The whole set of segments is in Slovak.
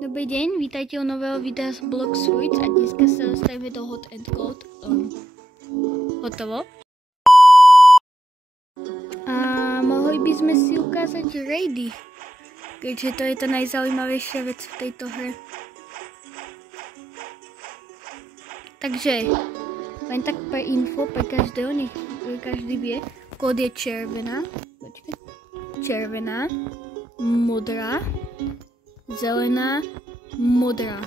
Dobrý deň, vítajte u nového videa z Blox Fruits a dneska sa dostaneme do Hot and Cold. Hotovo. A mohli by sme si ukázať raidy, keďže to je tá najzaujímavejšia vec v tejto hre. Takže, len tak pre info, pre každého, nech každý vie, kód je červená, červená, modrá, zelená, modrá.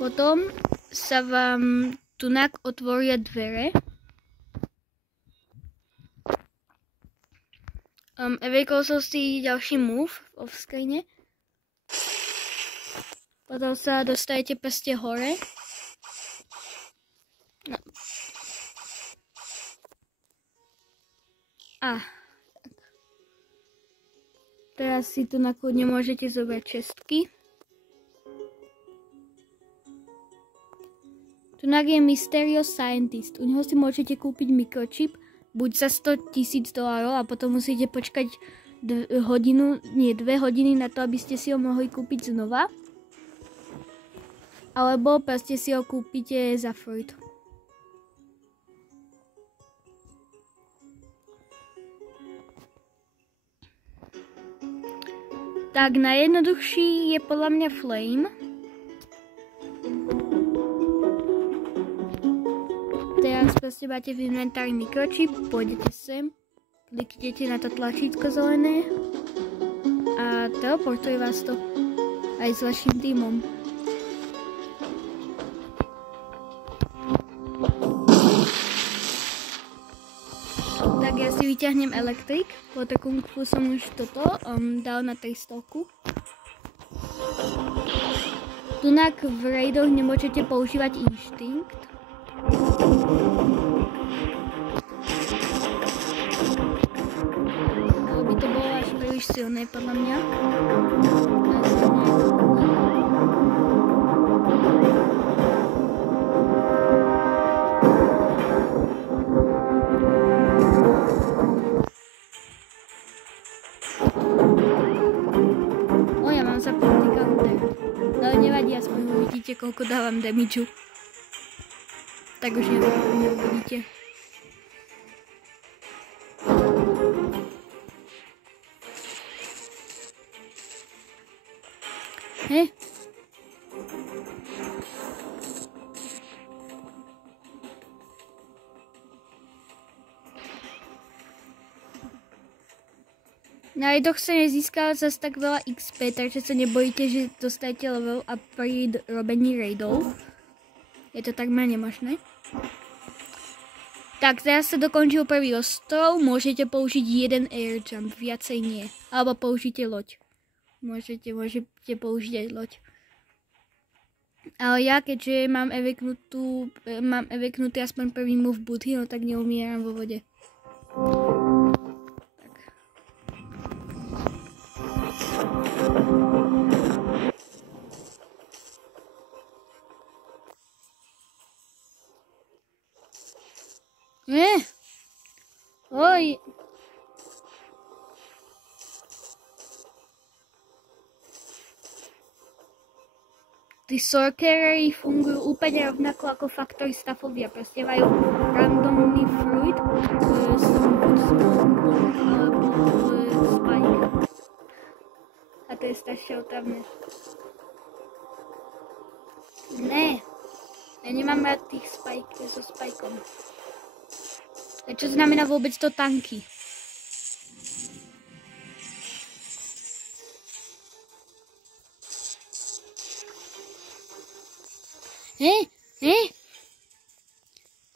Potom sa vám tunak otvoria dvere. Vykol som si ďalší move off screene. Potom sa dostanete proste hore. No. Teraz si tu nakľudne môžete zobrať čestky. Tunak je Mysterious Scientist. U neho si môžete kúpiť mikročip, buď za $100,000 a potom musíte počkať 2 hodiny na to, aby ste si ho mohli kúpiť znova. Alebo proste si ho kúpite za fruit. Tak najjednoduchší je podľa mňa Flame. Teraz proste máte v inventári mikročip, pôjdete sem, kliknete na to tlačítko zelené a teleportuje vás to aj s vašim týmom. Tak ja si vyťahnem elektrik, po to kung fu som už toto dal na 300. Tunak v raidoch nemôžete používať inštinkt. By to bolo až príliš silné podľa mňa. Ja mám zapnutý counter. Ale nevadí, aspoň uvidíte, koľko dávam damageu. Tak už neuvidíte. Na raidoch sa nezískava zase tak veľa XP, takže sa nebojíte, že dostanete level up pri robení raidov. Je to takmer nemožné. Tak, teraz sa dokončil prvý ostrov, môžete použiť jeden air jump, viacej nie. Alebo použite loď. Môžete použiť aj loď. Ale ja, keďže mám eveknutý aspoň prvý move booty, no tak neumieram vo vode. Oj. Tí sorcerery fungujú úplne rovnako ako Factory Staffovia. Proste majú randomný fruit som buď smoke alebo spike. A to je strašne otravné. Ne. Ja nemám rád tých spike so spikeom. A čo znamená vôbec to tanky?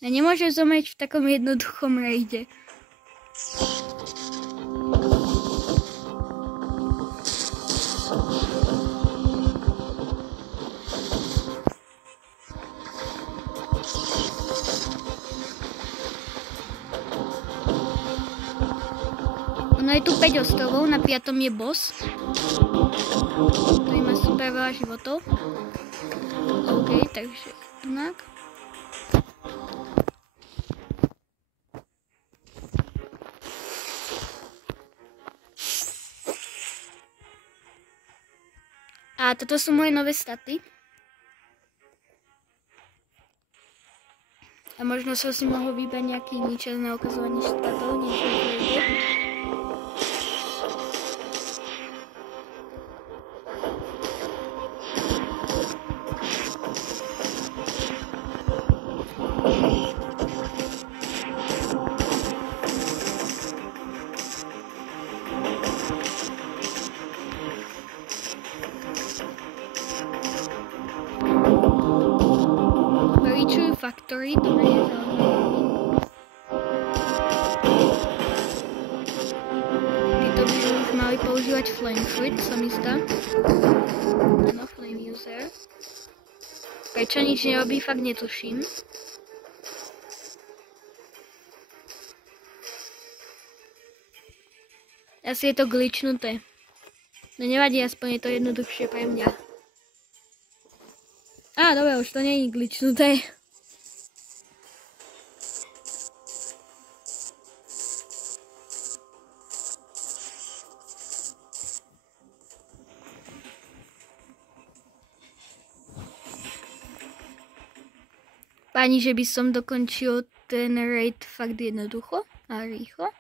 Ja nemôžem zomrieť v takom jednoduchom raide. Ono je tu 5 ostrovov, na 5. je boss, ktorý má super veľa životov. OK, takže tunak. A toto sú moje nové staty. A možno som si mohol vybrať nejaký ničas na ukazovanie statov, niečo ide. Factory, to je zaujímavé. Títo by už mali používať Flame Fruit, som istá. Áno, Flame User. Prečo nič nerobí, fakt netuším. Asi je to glitchnuté. No nevadí, aspoň je to jednoduchšie pre mňa. Á, dobre, už to nie je glitchnuté. Pani, že by som dokončil ten raid fakt jednoducho a rýchlo.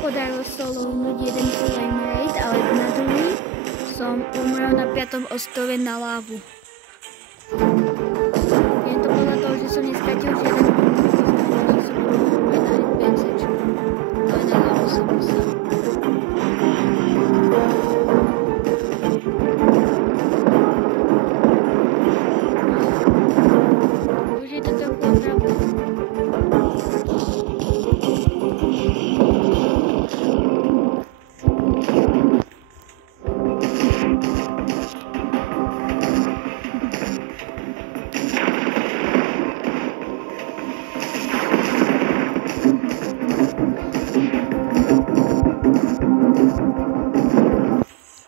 Podarilo solownúť jeden flame raid, ale na druhý som umrel na 5. ostrove na lávu. Je to podľa toho, že som nestratil žiaden bonus, že som umrel na NPCčku. Ale na lávu som musel. Už je to trochu opravdu.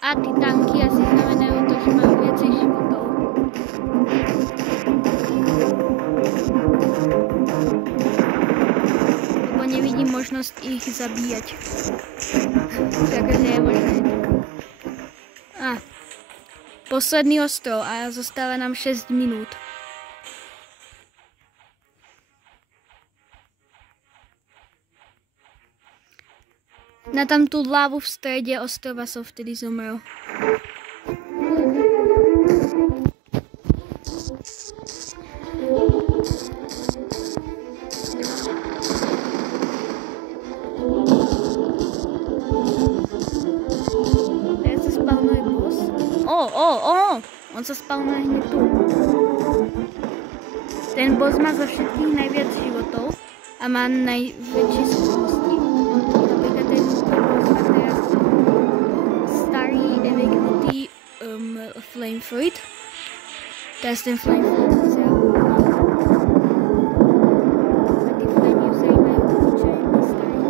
A ty tanky asi znamenajú to, že majú viacej životov. Lebo nevidím možnosť ich zabíjať. Takže je možné. Posledný ostrov a zostáva nám 6 minút. Na tam tú lávu v strede ostrova som vtedy zomrel. Teraz sa spavnuje boss. On sa spavnuje hneď tu. Ten boss má zo všetkých najviac životov a má najväčšie schopnosti. Flame Fruit. Teraz ten Flame Fruit sa a tí Flame Usery majú obyčajný starý.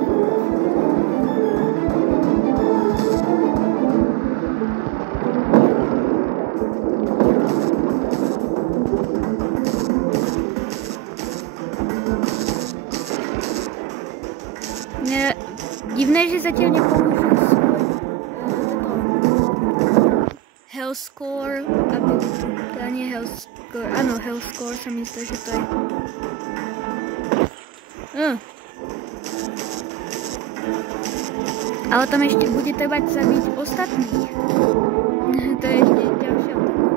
Divné, že zatiaľ nepoužil svoj Hellscore ability. To nie je Hellscore. Áno, Hellscore sa mi zdá, že to je. Ale tam ešte bude trebať zabiť ostatných. To je ešte ďalšia otázka.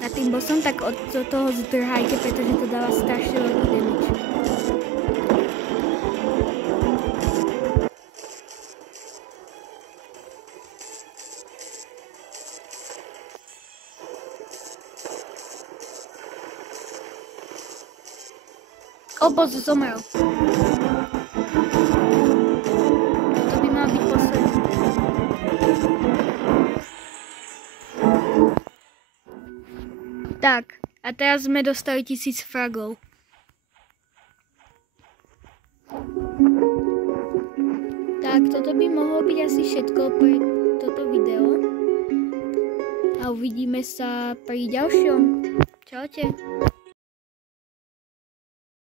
nad tým bossom, tak od toho zdrhajte, pretože to dáva strašne veľký damage. Boss zomrel. To by mal byť posledný. Tak, a teraz sme dostali 1000 fragov. Tak, toto by mohlo byť asi všetko pre toto video. A uvidíme sa pri ďalšom. Čaute.